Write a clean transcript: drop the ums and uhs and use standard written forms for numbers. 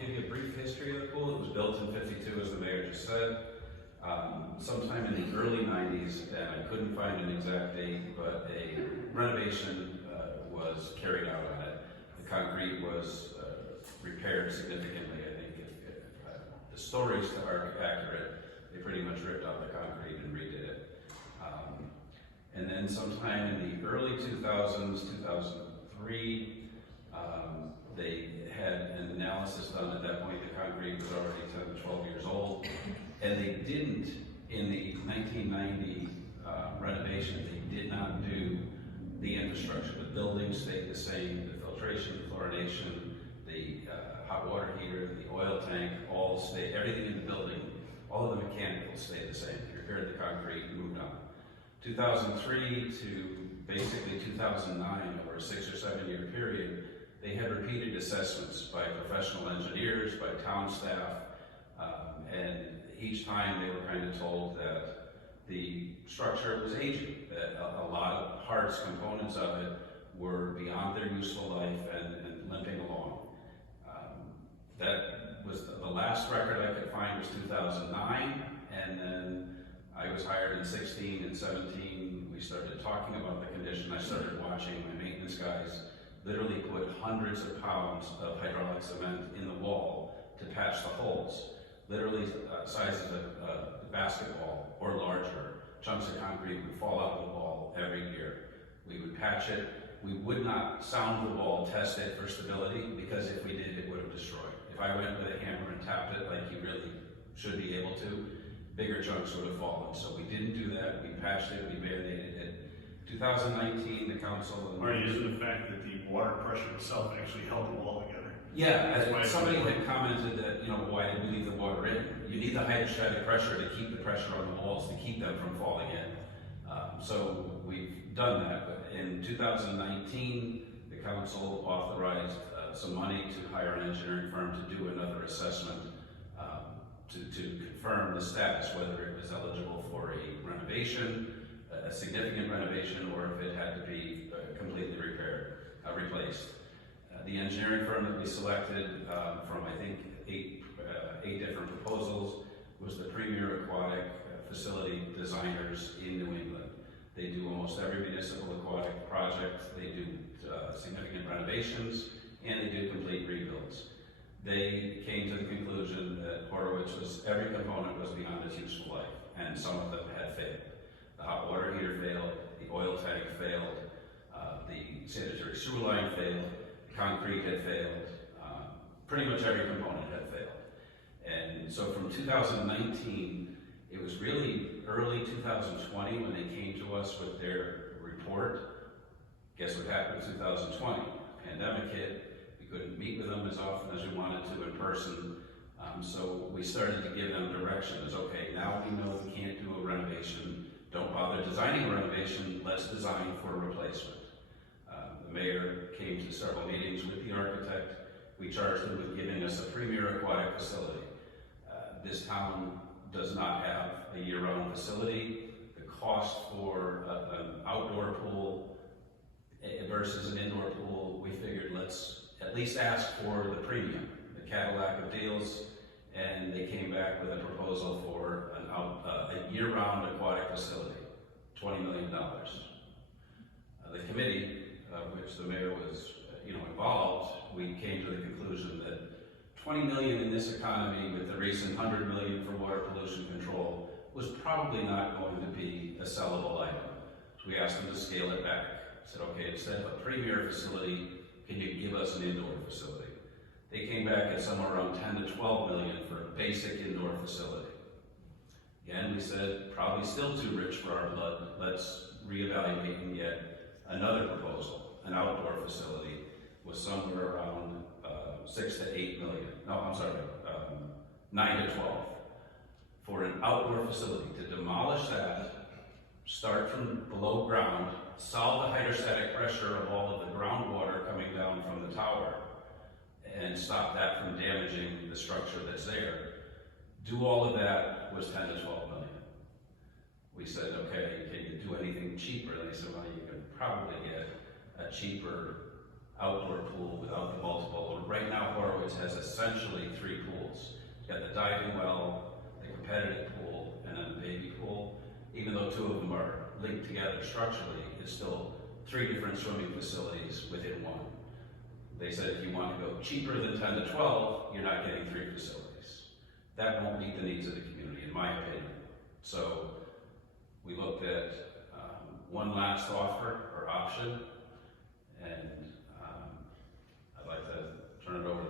give you a brief history of the pool. It was built in '52, as the mayor just said. Sometime in the early '90s, and I couldn't find an exact date, but a renovation was carried out on it. The concrete was repaired significantly. I think if the stories are accurate, they pretty much ripped out the concrete and redid it. And then sometime in the early 2000s, 2003, they had an analysis done. At that point, the concrete was already 10 to 12 years old. And they didn't, in the 1990 renovation, they did not do the infrastructure. The buildings stayed the same, the filtration, the chlorination, the hot water heater, the oil tank, all stayed, everything in the building, all of the mechanicals stayed the same. They repaired the concrete and moved on. 2003 to basically 2009, over a 6 or 7 year period, they had repeated assessments by professional engineers, by town staff, and each time they were kind of told that the structure was aging, that a lot of parts, components of it were beyond their useful life and limping along. That was the last record I could find was 2009, and then I was hired in 16 and 17. We started talking about the condition. I started watching my maintenance guys literally put hundreds of pounds of hydraulic cement in the wall to patch the holes. Literally sizes of a basketball or larger. Chunks of concrete would fall out of the wall every year. We would patch it. We would not sound the wall, test it for stability, because if we did, it would have destroyed. If I went with a hammer and tapped it like you really should be able to, bigger chunks would have fallen. So we didn't do that. We patched it, we band-aided it. 2019, the council... Are you using the fact that the water pressure itself actually held the wall together? Yeah, as somebody had commented that, why did we leave the water in? You need the hydrostatic pressure to keep the pressure on the walls, to keep them from falling in. So we've done that, but in 2019, the council authorized some money to hire an engineering firm to do another assessment to confirm the status, whether it was eligible for a renovation, a significant renovation, or if it had to be completely repaired, replaced. The engineering firm that we selected from, I think, eight different proposals was the premier aquatic facility designers in New England. They do almost every municipal aquatic project. They do significant renovations, and they do complete rebuilds. They came to the conclusion that Horowitz every component was beyond its useful life, and some of them had failed. The hot water heater failed, the oil tank failed, the sanitary sewer line failed, concrete had failed, pretty much every component had failed. And so from 2019, it was really early 2020 when they came to us with their report. Guess what happened in 2020? Pandemic hit. We couldn't meet with them as often as we wanted to in person. So we started to give them direction as, okay, now we know we can't do a renovation. Don't bother designing a renovation, let's design for a replacement. The mayor came to several meetings with the architect. We charged him with giving us a premier aquatic facility. This town does not have a year-round facility. The cost for an outdoor pool versus an indoor pool, we figured let's at least ask for the premium, the Cadillac of deals, and they came back with a proposal for a year-round aquatic facility, $20 million. The committee, which the mayor was involved, we came to the conclusion that 20 million in this economy with the recent 100 million for water pollution control was probably not going to be a sellable item. So we asked them to scale it back. Said, okay, instead of a premier facility, can you give us an indoor facility? They came back at somewhere around 10 to 12 million for a basic indoor facility. Again, we said, probably still too rich for our blood. Let's reevaluate and get another proposal. An outdoor facility was somewhere around 6 to 8 million. No, I'm sorry, 9 to 12. For an outdoor facility, to demolish that, start from below ground, solve the hydrostatic pressure of all of the groundwater coming down from the tower, and stop that from damaging the structure that's there. Do all of that was 10 to 12 million. We said, okay, can you do anything cheaper? And they said, well, you can probably get a cheaper outdoor pool without the multiple. Right now, Horowitz has essentially 3 pools. You've got the diving well, the competitive pool, and then the baby pool. Even though 2 of them are linked together structurally, it's still 3 different swimming facilities within one. They said if you want to go cheaper than 10 to 12, you're not getting 3 facilities. That won't meet the needs of the community, in my opinion. So we looked at one last offer or option, and I'd like to turn it over to